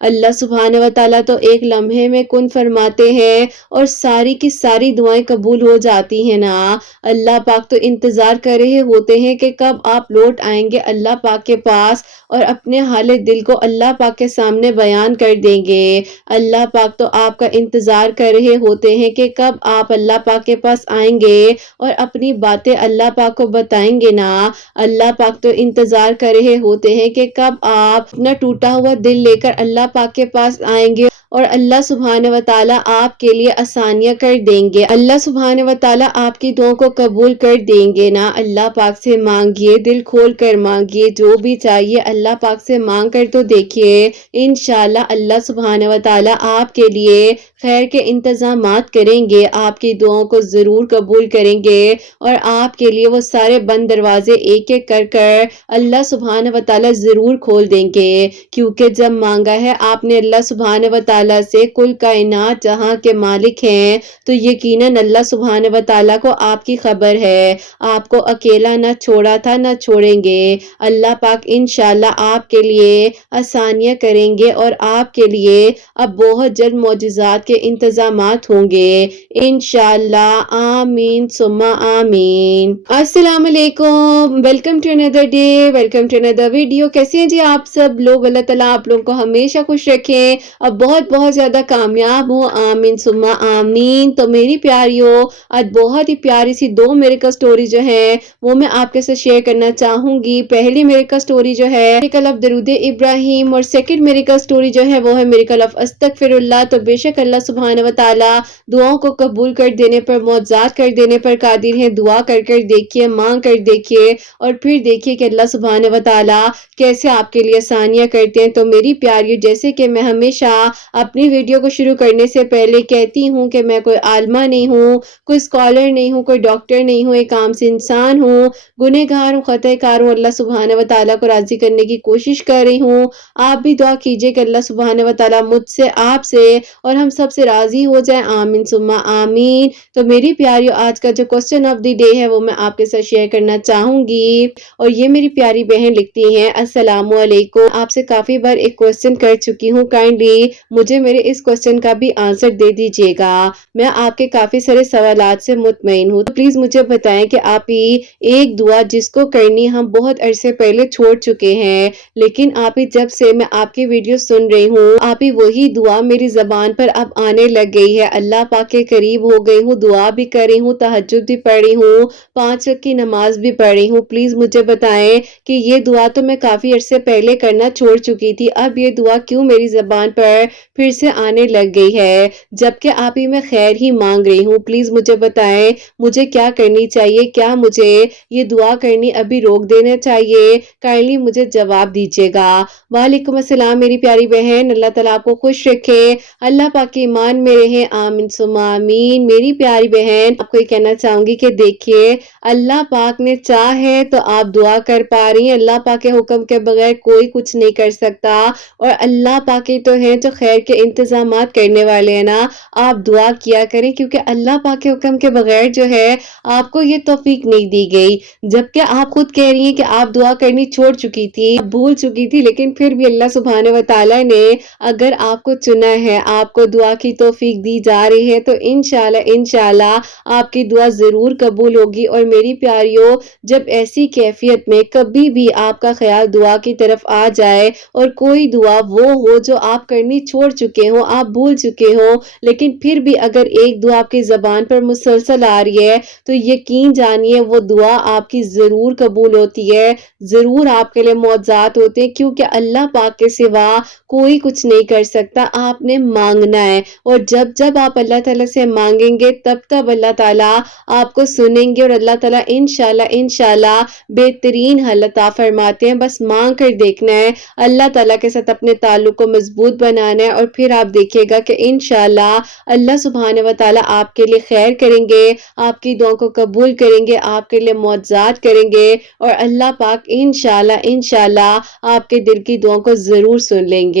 اللہ سبحانہ و تعالیٰ تو ایک لمحے میں کن فرماتے ہیں اور ساری کی ساری دعائیں قبول ہو جاتی ہیں نا۔ اللہ پاک تو انتظار کر رہے ہوتے ہیں کہ کب آپ لوٹ آئیں گے اللہ پاک کے پاس اور اپنے حال دل کو اللہ پاک کے سامنے بیان کر دیں گے۔ اللہ پاک تو آپ کا انتظار کر رہے ہوتے ہیں کہ کب آپ اللہ پاک کے پاس آئیں گے اور اپنی باتیں اللہ پاک کو بتائیں گے نا۔ اللہ پاک تو انتظار کر رہے ہوتے ہیں کہ کب آپ اپنا ٹوٹا ہوا دل لے کر اللہ پاک کے پاس آئیں گے اور اللہ سبحانہ و تعالیٰ آپ کے لیے آسانیاں کر دیں گے۔ اللہ سبحانہ و تعالیٰ آپ کی دعاؤں کو قبول کر دیں گے نا۔ اللہ پاک سے مانگیے، دل کھول کر مانگیے، جو بھی چاہیے اللہ پاک سے مانگ کر تو دیکھیے، انشاءاللہ اللہ سبحانہ و تعالیٰ آپ کے لیے خیر کے انتظامات کریں گے، آپ کی دعاؤں کو ضرور قبول کریں گے اور آپ کے لیے وہ سارے بند دروازے ایک ایک کر کر اللہ سبحانہ و تعالیٰ ضرور کھول دیں گے، کیونکہ جب مانگا ہے آپ نے اللہ سبحانہ و تعالیٰ سے، کل کائنات جہاں کے مالک ہیں، تو یقیناً اللہ سبحانہ و تعالیٰ کو آپ کی خبر ہے، آپ کو اکیلا نہ چھوڑا تھا نہ چھوڑیں گے۔ اللہ پاک انشاءاللہ آپ کے لیے آسانیاں کریں گے اور آپ کے لیے اب بہت جلد معجزات کے انتظامات ہوں گے انشاءاللہ۔ آمین ثم آمین۔ السلام علیکم، welcome to another day, welcome to another video. کیسے ہیں جی آپ سب لوگ؟ اللہ تعالیٰ آپ لوگوں کو ہمیشہ خوش رکھیں، اب بہت بہت زیادہ کامیاب ہوں، آمین ثم آمین۔ تو میری پیاریوں، آج بہت ہی پیاری سی دو میریکل سٹوری جو ہے وہ میں آپ کے ساتھ شیئر کرنا چاہوں گی۔ پہلی میریکل سٹوری جو ہے میریکل آف درود ابراہیم اور سیکنڈ میریکل سٹوری جو ہے وہ ہے میریکل آف استغفر اللہ۔ تو بے شک اللہ سبحانہ و تعالیٰ دعاؤں کو قبول کر دینے پر، معجزات کر دینے پر قادر ہے۔ دعا کر کر دیکھیے، مانگ کر دیکھیے اور پھر دیکھیے کہ اللہ سبحانہ و تعالیٰ کیسے آپ کے لیے آسانیاں کرتے ہیں۔ تو میری پیاریوں، جیسے کہ میں ہمیشہ اپنی ویڈیو کو شروع کرنے سے پہلے کہتی ہوں کہ میں کوئی عالمہ نہیں ہوں، کوئی اسکالر نہیں ہوں، کوئی ڈاکٹر نہیں ہوں، ایک عام سے انسان ہوں، گنہگار ہوں، خطا کار ہوں، اللہ سبحانہ و تعالیٰ کو راضی کرنے کی کوشش کر رہی ہوں۔ آپ بھی دعا کیجئے کہ اللہ سبحانہ و تعالیٰ مجھ سے، آپ سے اور ہم سب سے راضی ہو جائے، آمین ثم آمین۔ تو میری پیاریوں، آج کا جو کوسچن آف دی ڈے ہے وہ میں آپ کے ساتھ شیئر کرنا چاہوں گی اور یہ میری پیاری بہن لکھتی ہیں، السلام علیکم، آپ سے کافی بار ایک کوسچن کر چکی ہوں، کائنڈلی مجھے میرے اس کوسچن کا بھی آنسر دے دیجیے گا۔ میں آپ کے کافی سارے سوالات سے مطمئن ہوں، تو پلیز مجھے بتائیں کہ آپ ہی ایک دعا جس کو کرنی ہم بہت عرصے پہلے چھوڑ چکے ہیں، لیکن آپ ہی جب سے میں آپ کی ویڈیو سن رہی ہوں، آپ ہی وہی دعا میری زبان پر اب آنے لگ گئی ہے، اللہ پاک کے قریب ہو گئی ہوں، دعا بھی کر رہی ہوں، تہجد بھی پڑھ رہی ہوں، 5 وقت کی نماز بھی پڑھ رہی ہوں۔ پلیز مجھے بتائیں کہ یہ دعا تو میں کافی عرصے پہلے کرنا چھوڑ چکی تھی، اب یہ دعا کیوں میری زبان پر پھر سے آنے لگ گئی ہے، جبکہ آپ ہی میں خیر ہی مانگ رہی ہوں؟ پلیز مجھے بتائیں مجھے کیا کرنی چاہیے، کیا مجھے یہ دعا کرنی ابھی روک دینا چاہیے؟ کائنڈلی مجھے جواب دیجیے گا۔ وعلیکم السلام میری پیاری بہن، اللہ تعالیٰ آپ کو خوش رکھے، اللہ پاک کے ایمان میں رہیں، آمین ثم آمین۔ میری پیاری بہن، آپ کو یہ کہنا چاہوں گی کہ دیکھیے، اللہ پاک نے چاہے تو آپ دعا کر پا رہی ہیں، اللہ پاک کے حکم کے بغیر کوئی کچھ نہیں کر سکتا اور اللہ پاک ہی تو ہیں جو خیر کے انتظامات کرنے والے ہیں نا۔ آپ دعا کیا کریں کیونکہ اللہ پاک کے حکم کے بغیر جو ہے آپ کو یہ توفیق نہیں دی گئی، جبکہ آپ خود کہہ رہی ہیں کہ آپ دعا کرنی چھوڑ چکی تھی، بھول چکی تھی، لیکن پھر بھی اللہ سبحانہ و تعالیٰ نے اگر آپ کو چنا ہے، آپ کو دعا کی توفیق دی جا رہی ہے، تو انشاءاللہ آپ کی دعا ضرور قبول ہوگی۔ اور میری پیاریوں، جب ایسی کیفیت میں کبھی بھی آپ کا خیال دعا کی طرف آ جائے اور کوئی دعا وہ ہو جو آپ کرنی چھوڑ چکے ہوں، آپ بھول چکے ہوں، لیکن پھر بھی اگر ایک دعا آپ کی زبان پر مسلسل آ رہی ہے، تو یقین جانیے وہ دعا آپ کی ضرور قبول ہوتی ہے، ضرور آپ کے لیے معجزات ہوتے ہیں، کیونکہ اللہ پاک کے سوا کوئی کچھ نہیں کر سکتا۔ آپ نے مانگنا ہے اور جب آپ اللہ تعالیٰ سے مانگیں گے تب اللہ تعالیٰ آپ کو سنیں گے اور اللہ تعالیٰ انشاءاللہ بہترین حل عطا فرماتے ہیں۔ بس مانگ کر دیکھنا ہے، اللہ تعالیٰ کے ساتھ اپنے تعلق کو مضبوط بنانا ہے اور پھر آپ دیکھیے گا کہ انشاءاللہ اللہ سبحانہ و تعالیٰ آپ کے لیے خیر کریں گے، آپ کی دعاؤں کو قبول کریں گے، آپ کے لیے معجزات کریں گے اور اللہ پاک انشاءاللہ آپ کے دل کی دعاؤں کو ضرور سن لیں گے۔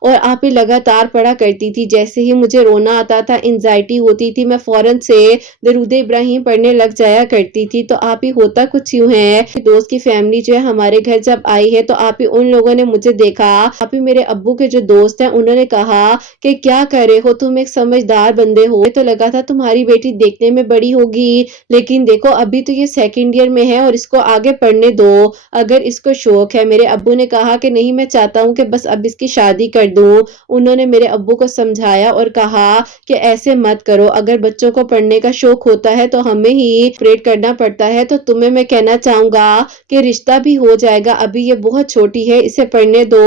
اور آپ ہی لگاتار پڑھا کرتی تھی. جیسے ہی مجھے رونا آتا تھا انزائٹی ہوتی تھی میں فوراً سے درود ابراہیم پڑھنے لگ جایا کرتی تھی. تو آپ ہی ہوتا کچھ یوں ہے دوست کی فیملی جو ہے ہمارے گھر جب آئی ہے تو آپ ہی ان لوگوں نے مجھے دیکھا. آپ ہی میرے ابو کے جو دوست ہیں انہوں نے کہا کہ کیا کر رہے ہو تم ایک سمجھدار بندے ہو تو لگا تھا تمہاری بیٹی دیکھنے میں بڑی ہوگی لیکن دیکھو ابھی تو یہ سیکنڈ ایئر میں ہے اور اس کو آگے پڑھنے دو اگر اس کو شوق ہے. میرے ابو نے کہا کہ نہیں میں چاہتا ہوں کہ بس اب اس کی شادی کر دوں. انہوں نے میرے ابو کو سمجھایا اور کہا کہ ایسے مت کرو اگر بچوں کو پڑھنے کا شوق ہوتا ہے تو ہمیں ہی پریڈ کرنا پڑتا ہے. تو تمہیں میں کہنا چاہوں گا کہ رشتہ بھی ہو جائے گا ابھی یہ بہت چھوٹی ہے اسے پڑھنے دو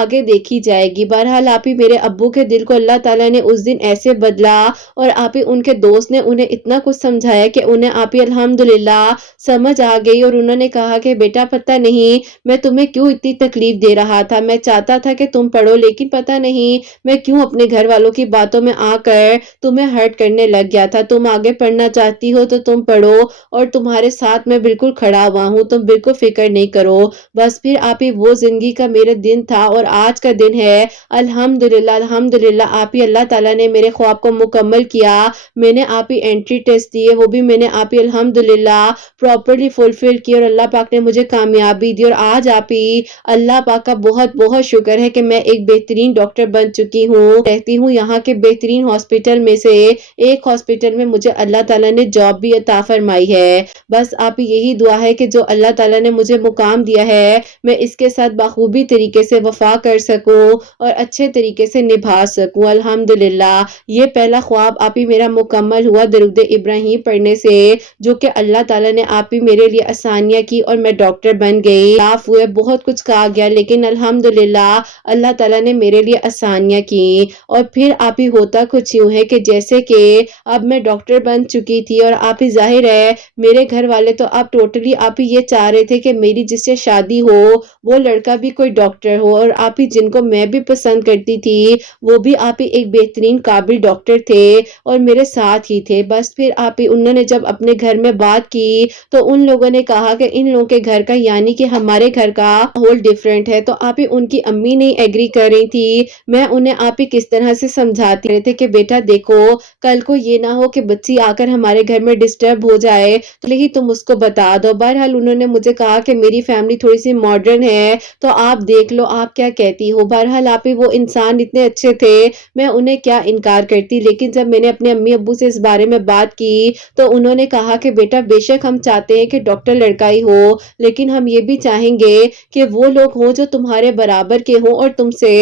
آگے دیکھی جائے گی. بہرحال آپ ہی میرے ابو کے دل کو اللہ تعالیٰ نے اس دن ایسے بدلا اور آپ ہی ان کے دوست نے انہیں اتنا کچھ سمجھایا کہ انہیں آپ ہی الحمدللہ سمجھ آ گئی اور انہوں نے کہا کہ بیٹا پتہ نہیں میں تمہیں کیوں اتنی تکلیف دے رہا تھا میں چاہتا تھا کہ تم پڑھو لیکن پتہ نہیں میں کیوں اپنے گھر والوں کی باتوں میں آ کر تمہیں ہرٹ کرنے لگ گیا تھا. تم آگے پڑھنا چاہتی ہو تو تم پڑھو اور تمہارے ساتھ میں بالکل کھڑا ہوا ہوں تم بالکل فکر نہیں کرو. بس پھر آپ ہی وہ زندگی کا میرا دن تھا اور آج کا دن ہے الحمدللہ آپ ہی اللہ تعالیٰ نے میرے خواب کو مکمل کیا. میں نے آپ ہی انٹری ٹیسٹ دیے وہ بھی میں نے آپ ہی الحمدللہ پراپرلی فلفل کی اور اللہ پاک نے مجھے کامیابی دی اور آج آپ ہی اللہ پاک کا بہت بہت شکر ہے کہ میں ایک بہترین ڈاکٹر بن چکی ہوں. رہتی ہوں یہاں کے بہترین ہاسپٹل میں سے ایک ہاسپٹل میں مجھے اللہ تعالیٰ نے جاب بھی عطا فرمائی ہے. بس آپ یہی دعا ہے کہ جو اللہ تعالیٰ نے مجھے مقام دیا ہے میں اس کے ساتھ بخوبی طریقے سے وفا کر سکوں اور اچھے طریقے سے نبھا سکوں. الحمدللہ یہ پہلا خواب آپ ہی میرا مکمل ہوا درود ابراہیم پڑھنے سے جو کہ اللہ تعالیٰ نے آپ ہی میرے لیے آسانیاں کی اور میں ڈاکٹر بن گئی. آپ ہوئے بہت کچھ کہا گیا لیکن الحمدللہ اللہ تعالیٰ نے میرے لیے آسانیاں کی. اور پھر آپ ہی ہوتا کچھ یوں ہے کہ جیسے کہ اب میں ڈاکٹر بن چکی تھی اور آپ ہی ظاہر ہے میرے گھر والے تو آپ ٹوٹلی آپ ہی یہ چاہ رہے تھے کہ میری جس سے شادی ہو وہ لڑکا بھی کوئی ڈاکٹر ہو اور آپ ہی جن کو میں بھی پسند کرتی تھی وہ بھی آپ ہی ایک بہترین قابل ڈاکٹر تھے اور میرے ساتھ ہی تھے. بس پھر آپ ہی انہوں نے جب اپنے گھر میں بات کی تو ان لوگوں نے کہا کہ ان لوگوں کے گھر کا یعنی کہ ہمارے گھر کا ماحول ڈیفرنٹ ہے. تو آپ ہی ان کی امی نہیں ایگری کر رہی تھی. میں انہیں آپ ہی کس طرح سے سمجھاتی رہے تھے کہ بیٹا دیکھو کل کو یہ نہ ہو کہ بچی آ کر ہمارے گھر میں ڈسٹرب ہو جائے تو لیکن تم اس کو بتا دو. بہرحال انہوں نے مجھے کہا کہ میری فیملی تھوڑی سی ماڈرن ہے تو آپ دیکھ لو آپ کیا کہتی ہو. بہرحال آپ ہی وہ انسان اتنے اچھے تھے میں انہیں کیا انکار کرتی. لیکن جب میں نے اپنے امی ابو سے اس بارے میں بات کی تو انہوں نے کہا کہ بیٹا بے شک ہم چاہتے ہیں کہ ڈاکٹر لڑکا ہی ہو لیکن ہم یہ بھی چاہیں گے کہ وہ لوگ ہوں جو تمہارے برابر کے ہوں اور تم سے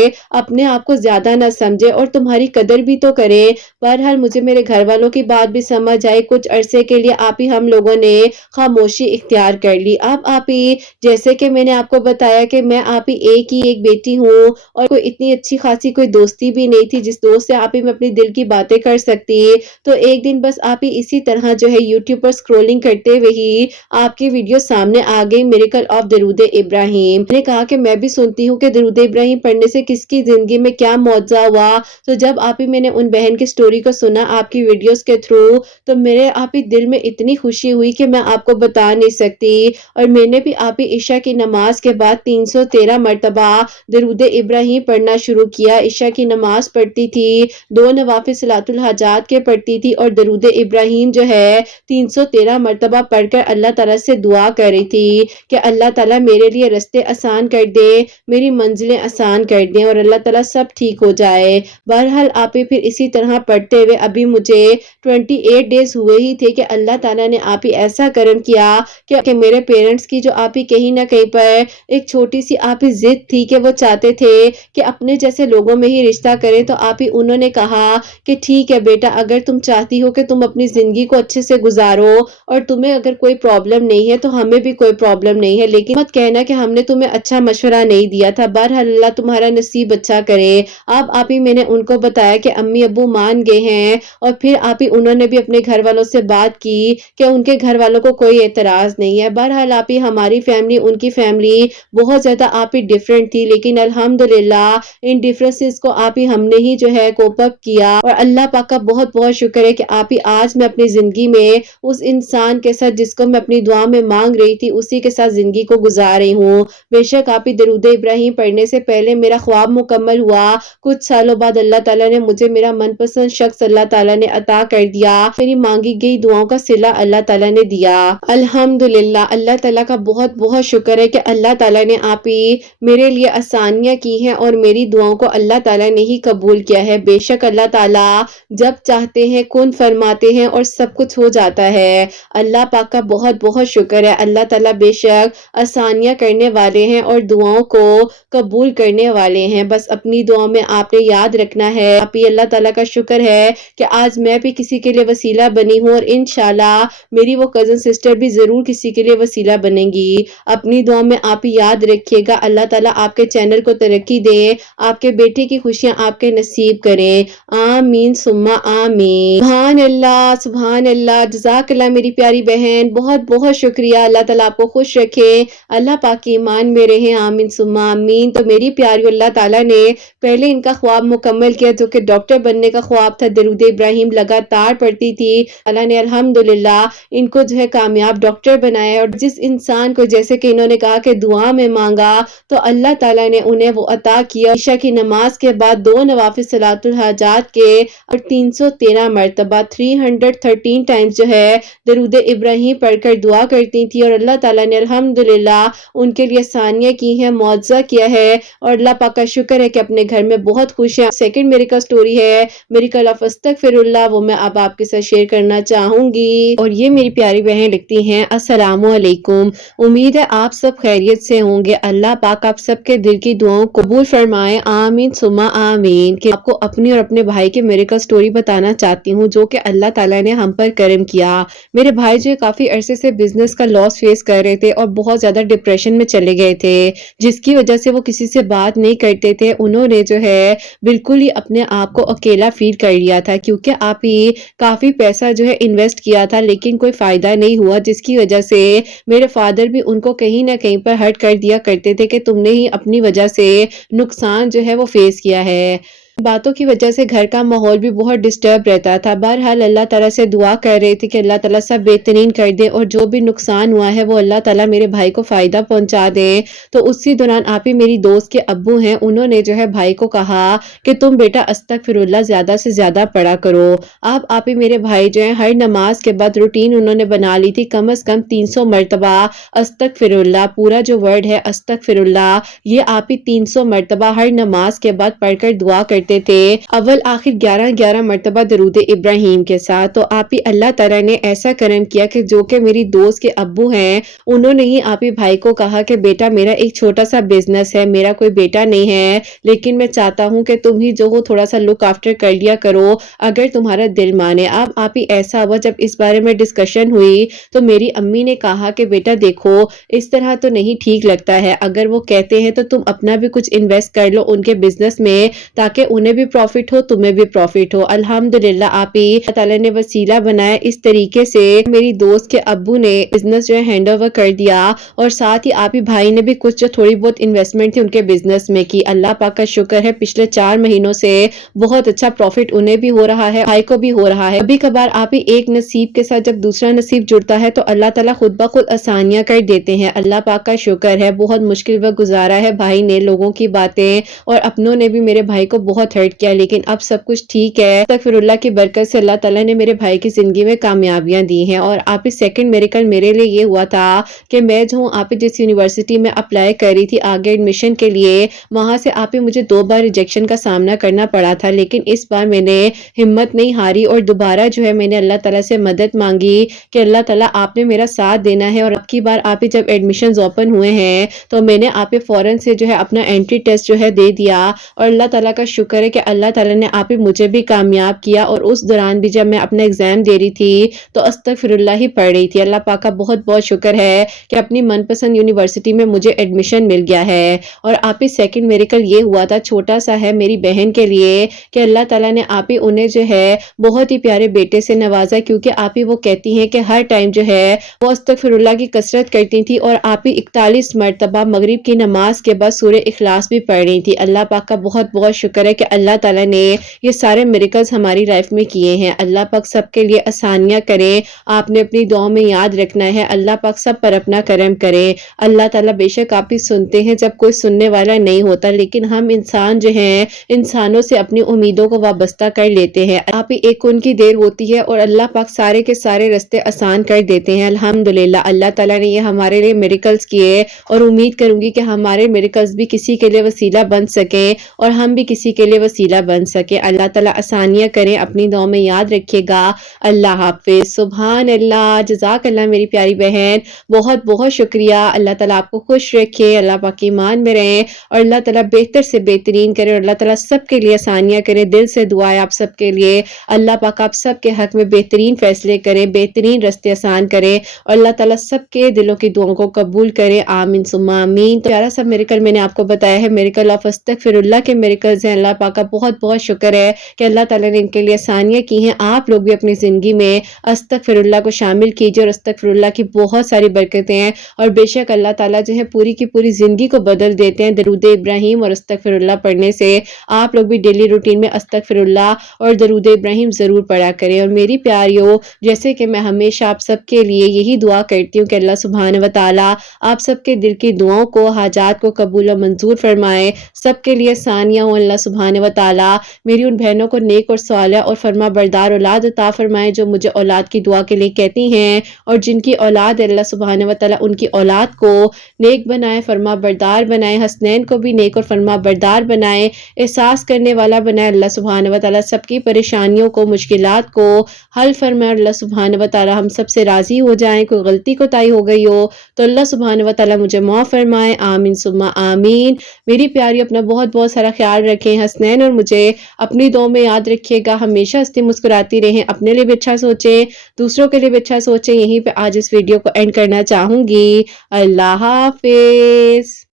اپنے آپ کو زیادہ نہ سمجھے اور تمہاری قدر بھی تو کرے. بہرحال مجھے میرے گھر والوں کی بات بھی سمجھ آئی. کچھ عرصے کے لیے آپ ہی ہم لوگوں نے خاموشی اختیار کر لی. اب آپ ہی جیسے کہ میں نے آپ کو بتایا کہ میں آپ ہی ایک بیٹی ہوں اور کوئی اتنی اچھی خاصی کوئی دوستی بھی نہیں تھی جس دوست سے آپ ہی میں اپنی دل کی باتیں کر سکتی. تو ایک دن بس آپ ہی اسی طرح جو ہے یوٹیوب پر اسکرولنگ کرتے ہوئے ہی آپ کی ویڈیو سامنے آ گئی میریکل آف درود ابراہیم. میں نے کہا کہ میں بھی سنتی ہوں کہ درود ابراہیم پڑھنے سے کس کی زندگی میں کیا معجزہ ہوا. تو جب آپ ہی میں نے ان بہن کی سٹوری کو سنا آپ کی ویڈیوز کے تھرو تو میرے آپ ہی دل میں اتنی خوشی ہوئی کہ میں آپ کو بتا نہیں سکتی. اور میں نے بھی آپ ہی عشاء کی نماز کے بعد 313 مرتبہ درود ابراہیم پڑھنا شروع کیا. عشاء کی نماز پڑھتی تھی 2 نوافل صلاۃ الحاجات کے پڑھتی تھی اور درود ابراہیم جو ہے 313 مرتبہ پڑھ کر اللہ تعالیٰ سے دعا کر رہی تھی کہ اللہ تعالیٰ میرے لیے رستے آسان کر دے میری منزلیں آسان کر دیں اور اللہ تعالیٰ سب ٹھیک ہو جائے. بہرحال آپ ہی پھر اسی طرح پڑھتے ہوئے ابھی مجھے 28 ڈیز ہوئے ہی تھے کہ اللہ تعالیٰ نے آپ ہی ایسا کرم کیا کہ میرے پیرنٹس کی جو آپ ہی کہیں نہ کہیں پر ایک چھوٹی سی آپ ہی ضد تھی کہ وہ چاہتے تھے کہ اپنے جیسے لوگوں میں ہی رشتہ کریں. تو آپ ہی انہوں نے کہا کہ ٹھیک ہے بیٹا اگر تم چاہتی ہو کہ تم اپنی زندگی کو اچھے سے گزارو اور تمہیں اگر کوئی پرابلم نہیں ہے تو ہمیں بھی کوئی پرابلم نہیں ہے لیکن مت کہنا کہ ہم نے تمہیں اچھا مشورہ نہیں دیا تھا. بہرحال اللہ تمہارا نصیب اچھا کرے. اب آپ ہی میں نے ان کو بتایا کہ امی ابو مان گئے ہیں اور پھر آپ ہی انہوں نے بھی اپنے گھر والوں سے بات کی کہ ان کے گھر والوں کو کوئی اعتراض نہیں ہے. بہرحال آپ ہی ہماری فیملی ان کی فیملی بہت زیادہ آپ ہی ڈیفرنٹ تھی لیکن الحمدللہ ان ڈیفرنسز کو آپ ہی ہم نے ہی جو ہے کوپ اپ کیا اور اللہ پاک کا بہت بہت شکر ہے کہ آپ ہی آج میں اپنی زندگی میں اس انسان کے ساتھ جس جس کو میں اپنی دعا میں مانگ رہی تھی اسی کے ساتھ زندگی کو گزار رہی ہوں۔ بے شک آپ ہی درود ابراہیم پڑھنے سے پہلے میرا خواب مکمل ہوا، کچھ سالوں بعد اللہ تعالیٰ نے مجھے میرا من پسند شخص اللہ تعالیٰ نے عطا کر دیا، میری مانگی گئی دعاؤں کا صلہ اللہ تعالیٰ نے دیا۔ الحمدللہ، اللہ تعالیٰ کا بہت بہت شکر ہے کہ اللہ تعالیٰ نے آپ ہی میرے لیے آسانیاں کی ہیں اور میری دعاؤں کو اللہ تعالیٰ نے ہی قبول کیا ہے۔ بے شک اللہ تعالیٰ جب چاہتے ہیں کن فرماتے ہیں اور سب کچھ ہو جاتا ہے۔ اللہ پاک کا بہت بہت شکر ہے۔ اللہ تعالیٰ بے شک آسانیاں کرنے والے ہیں اور دعاؤں کو قبول کرنے والے ہیں۔ بس اپنی دعاؤں میں آپ نے یاد رکھنا ہے۔ آپ ہی اللہ تعالیٰ کا شکر ہے کہ آج میں بھی کسی کے لیے وسیلہ بنی ہوں اور انشاءاللہ میری وہ کزن سسٹر بھی ضرور کسی کے لیے وسیلہ بنے گی۔ اپنی دعاؤں میں آپ ہی یاد رکھیے گا۔ اللہ تعالیٰ آپ کے چینل کو ترقی دے، آپ کے بیٹے کی خوشیاں آپ کے نصیب کریں، آمین ثم آمین۔ سبحان اللہ، سبحان اللہ، جزاک اللہ میری پیاری بہن، بہت بہت شکریہ۔ اللہ تعالیٰ آپ کو خوش رکھے، اللہ پاک کی ایمان میں رہیں، آمین ثم آمین۔ تو میری پیاری، اللہ تعالیٰ نے پہلے ان کا خواب مکمل کیا جو کہ ڈاکٹر بننے کا خواب تھا۔ درود ابراہیم لگاتار پڑھتی تھی، اللہ نے الحمدللہ ان کو جو ہے کامیاب ڈاکٹر بنایا، اور جس انسان کو جیسے کہ انہوں نے کہا کہ دعا میں مانگا تو اللہ تعالیٰ نے انہیں وہ عطا کیا۔ عشاء کی نماز کے بعد 2 نوافل صلاۃ الحاجات کے اور 313 مرتبہ 313 ٹائمز جو ہے درود ابراہیم پڑھ کر دعا کرتی تھی، اور اللہ تعالیٰ نے الحمدللہ ان کے لیے آسانیاں کی ہیں، معجزہ کیا ہے، اور اللہ پاک کا شکر ہے کہ اپنے گھر میں بہت خوش ہیں۔ سیکنڈ میریکل سٹوری ہے میریکل آف استغفر اللہ، وہ میں اب آپ کے ساتھ شیئر کرنا چاہوں گی، اور یہ میری پیاری بہن لکھتی ہیں، السلام علیکم، امید ہے آپ سب خیریت سے ہوں گے، اللہ پاک آپ سب کے دل کی دعاؤں کو قبول فرمائے، آمین ثم آمین۔ کہ آپ کو اپنی اور اپنے بھائی کے میریکل سٹوری بتانا چاہتی ہوں جو کہ اللہ تعالیٰ نے ہم پر کرم کیا۔ میرے بھائی جو کافی عرصے سے بزنس کا لاس فیس کر رہے تھے اور بہت زیادہ ڈپریشن میں چلے گئے تھے، جس کی وجہ سے وہ کسی سے بات نہیں کرتے تھے۔ انہوں نے جو ہے بالکل ہی اپنے آپ کو اکیلا فیل کر لیا تھا، کیونکہ آپ ہی کافی پیسہ جو ہے انویسٹ کیا تھا لیکن کوئی فائدہ نہیں ہوا، جس کی وجہ سے میرے فادر بھی ان کو کہیں نہ کہیں پر ہرٹ کر دیا کرتے تھے کہ تم نے ہی اپنی وجہ سے نقصان جو ہے وہ فیس کیا ہے۔ باتوں کی وجہ سے گھر کا ماحول بھی بہت ڈسٹرب رہتا تھا۔ بہرحال اللہ تعالیٰ سے دعا کر رہے تھے کہ اللہ تعالیٰ سب بہترین کر دے اور جو بھی نقصان ہوا ہے وہ اللہ تعالیٰ میرے بھائی کو فائدہ پہنچا دے۔ تو اسی دوران آپ ہی میری دوست کے ابو ہیں، انہوں نے جو ہے بھائی کو کہا کہ تم بیٹا استغفر اللہ زیادہ سے زیادہ پڑھا کرو۔ آپ ہی میرے بھائی جو ہیں ہر نماز کے بعد روٹین انہوں نے بنا لی تھی، کم از کم 300 مرتبہ استغفر اللہ، پورا جو ورڈ ہے استغفر اللہ، یہ آپ ہی 300 مرتبہ ہر نماز کے بعد پڑھ کر دعا کرتے تھے، اول آخر 11 مرتبہ درود ابراہیم کے ساتھ۔ تو آپ ہی اللہ تعالیٰ نے ایسا کرم کیا کہ جو کہ میری دوست کے ابو ہیں، انہوں نے ہی آپ ہی بھائی کو کہا کہ بیٹا میرا ایک چھوٹا سا بزنس ہے، میرا کوئی بیٹا نہیں ہے، لیکن میں چاہتا ہوں کہ تم ہی جو ہو تھوڑا سا لک آفٹر کر لیا کرو اگر تمہارا دل مانے۔ اب آپ ہی ایسا ہوا جب اس بارے میں ڈسکشن ہوئی تو میری امی نے کہا کہ بیٹا دیکھو اس طرح تو نہیں ٹھیک لگتا ہے، اگر وہ کہتے ہیں تو تم اپنا بھی کچھ انویسٹ کر لو ان کے بزنس میں تاکہ انہیں بھی پروفٹ ہو تمہیں بھی پروفٹ ہو۔ الحمدللہ آپ ہی اللہ تعالیٰ نے وسیلہ بنایا، اس طریقے سے میری دوست کے ابو نے بزنس جو ہے ہینڈ اوور کر دیا، اور ساتھ ہی آپ ہی بھائی نے بھی کچھ جو تھوڑی بہت انویسٹمنٹ تھی ان کے بزنس میں کی۔ اللہ پاک کا شکر ہے پچھلے 4 مہینوں سے بہت اچھا پروفٹ انہیں بھی ہو رہا ہے، بھائی کو بھی ہو رہا ہے۔ کبھی کبھار آپ ہی ایک نصیب کے ساتھ جب دوسرا نصیب جڑتا ہے تو اللہ تعالیٰ خود بخود آسانیاں کر دیتے ہیں۔ اللہ پاک کا شکر ہے، بہت مشکل وقت گزارا ہے بھائی نے، لوگوں کی باتیں اور اپنوں نے بھی میرے بھائی کو بہت ہرٹ کیا، لیکن اب سب کچھ ٹھیک ہے۔ استغفر اللہ کی برکت سے اللہ تعالیٰ نے میرے بھائی کی زندگی میں کامیابیاں دی ہیں۔ اور آپ ہی سیکنڈ میریکل میرے لیے یہ ہوا تھا کہ میں جو ہوں آپ ہی جس یونیورسٹی میں اپلائی کر رہی تھی آگے ایڈمیشن کے لیے، وہاں سے آپ ہی مجھے 2 بار ریجیکشن کا سامنا کرنا پڑا تھا، لیکن اس بار میں نے ہمت نہیں ہاری اور دوبارہ جو ہے میں نے اللہ تعالیٰ سے مدد مانگی کہ اللہ تعالیٰ آپ نے میرا ساتھ دینا ہے۔ اور اب کی بار آپ ہی جب ایڈمیشنز اوپن ہوئے ہیں تو میں نے آپ ہی فوراً سے جو ہے اپنا انٹری ٹیسٹ جو ہے دے دیا، اور اللہ تعالیٰ کا شکر ہے کہ اللہ تعالیٰ نے آپ ہی مجھے بھی کامیاب کیا۔ اور اس دوران بھی جب میں اپنا ایگزام دے رہی تھی تو استغفر اللہ ہی پڑھ رہی تھی۔ اللہ پاک کا بہت بہت شکر ہے کہ اپنی من پسند یونیورسٹی میں مجھے ایڈمیشن مل گیا ہے۔ اور آپ ہی سیکنڈ میریکل یہ ہوا تھا، چھوٹا سا ہے میری بہن کے لیے، کہ اللہ تعالیٰ نے آپ ہی انہیں جو ہے بہت ہی پیارے بیٹے سے نوازا، کیونکہ آپ ہی وہ کہتی ہیں کہ ہر ٹائم جو ہے وہ استغفر اللہ کی کثرت کرتی تھی، اور آپ ہی 41 مرتبہ مغرب کی نماز کے بعد سورہ اخلاص بھی پڑھ رہی تھی۔ اللہ پاک کا بہت بہت شکر ہے کہ کہ اللہ تعالیٰ نے یہ سارے میریکلز ہماری لائف میں کیے ہیں۔ اللہ پاک سب کے لیے آسانیاں کریں، آپ نے اپنی دعاؤں میں یاد رکھنا ہے، اللہ پاک سب پر اپنا کرم کرے۔ اللہ تعالیٰ بے شک آپ ہی سنتے ہیں جب کوئی سننے والا نہیں ہوتا، لیکن ہم انسان جو ہیں انسانوں سے اپنی امیدوں کو وابستہ کر لیتے ہیں۔ آپ ہی ایک ان کی دیر ہوتی ہے اور اللہ پاک سارے کے سارے رستے آسان کر دیتے ہیں۔ الحمدللہ اللہ تعالیٰ نے یہ ہمارے لیے میریکلز کیے، اور امید کروں گی کہ ہمارے میریکلز بھی کسی کے لیے وسیلہ بن سکیں اور ہم بھی کسی کے لیے وسیلہ بن سکیں۔ اللہ تعالیٰ آسانیاں کریں، اپنی دعاؤں میں یاد رکھیے گا۔ اللہ حافظ۔ سبحان اللہ، جزاک اللہ میری پیاری بہن، بہت بہت شکریہ۔ اللہ تعالیٰ آپ کو خوش رکھے، اللہ پاک کی ایمان میں رہیں، اور اللہ تعالیٰ بہتر سے بہترین کرے، اور اللہ تعالیٰ سب کے لیے آسانیاں کرے۔ دل سے دعا ہے آپ سب کے لیے، اللہ پاک آپ سب کے حق میں بہترین فیصلے کرے، بہترین راستے آسان کرے، اور اللہ تعالیٰ سب کے دلوں کی دعاؤں کو قبول کرے۔ آمین ثم آمین۔ تو پیارا سب میریکل میں نے آپ کو بتایا ہے، میریکل آف استغفر اللہ کے میریکلز ہیں۔ اللہ پاک کا بہت بہت شکر ہے کہ اللہ تعالیٰ نے ان کے لیے آسانیاں کی ہیں۔ آپ لوگ بھی اپنی زندگی میں استغفر اللہ کو شامل کیجیے، اور استغفر اللہ کی بہت ساری برکتیں ہیں، اور بے شک اللہ تعالیٰ جو ہے پوری کی پوری زندگی کو بدل دیتے ہیں درود ابراہیم اور استغفر اللہ پڑھنے سے۔ آپ لوگ بھی ڈیلی روٹین میں استغفر اللہ اور درود ابراہیم ضرور پڑھا کریں۔ اور میری پیاریوں، جیسے کہ میں ہمیشہ آپ سب کے لیے یہی دعا کرتی ہوں کہ اللہ سبحانہ و تعالیٰ آپ سب کے دل کی دعاؤں کو، حاجات کو قبول و منظور فرمائے، سب کے لیے آسانیاں ہوں۔ اللہ سبحانہ و تعالیٰ میری ان بہنوں کو نیک اور صالح اور فرما بردار اولاد عطا فرمائے، جو مجھے اولاد کی دعا کے لیے کہتی ہیں، اور جن کی اولاد ہے اللہ سبحانہ و تعالیٰ ان کی اولاد کو نیک بنائے، فرما بردار بنائے، حسنین کو بھی نیک اور فرما بردار بنائے، احساس کرنے والا بنائے۔ اللہ سبحانہ و تعالیٰ سب کی پریشانیوں کو، مشکلات کو حل فرمائے، اور اللہ سبحانہ و تعالیٰ ہم سب سے راضی ہو جائیں۔ کوئی غلطی کوتاہی ہو گئی ہو تو اللہ سبحانہ و تعالیٰ مجھے معاف فرمائے۔ آمین ثم آمین۔ میری پیاری اپنا بہت بہت سارا خیال رکھیں، حسنین اور مجھے اپنی دعاؤں میں یاد رکھیے گا، ہمیشہ ہنستی مسکراتی رہیں، اپنے لیے بھی اچھا سوچیں، دوسروں کے لیے بھی اچھا سوچیں۔ یہیں پہ آج اس ویڈیو کو اینڈ کرنا چاہوں گی۔ اللہ حافظ۔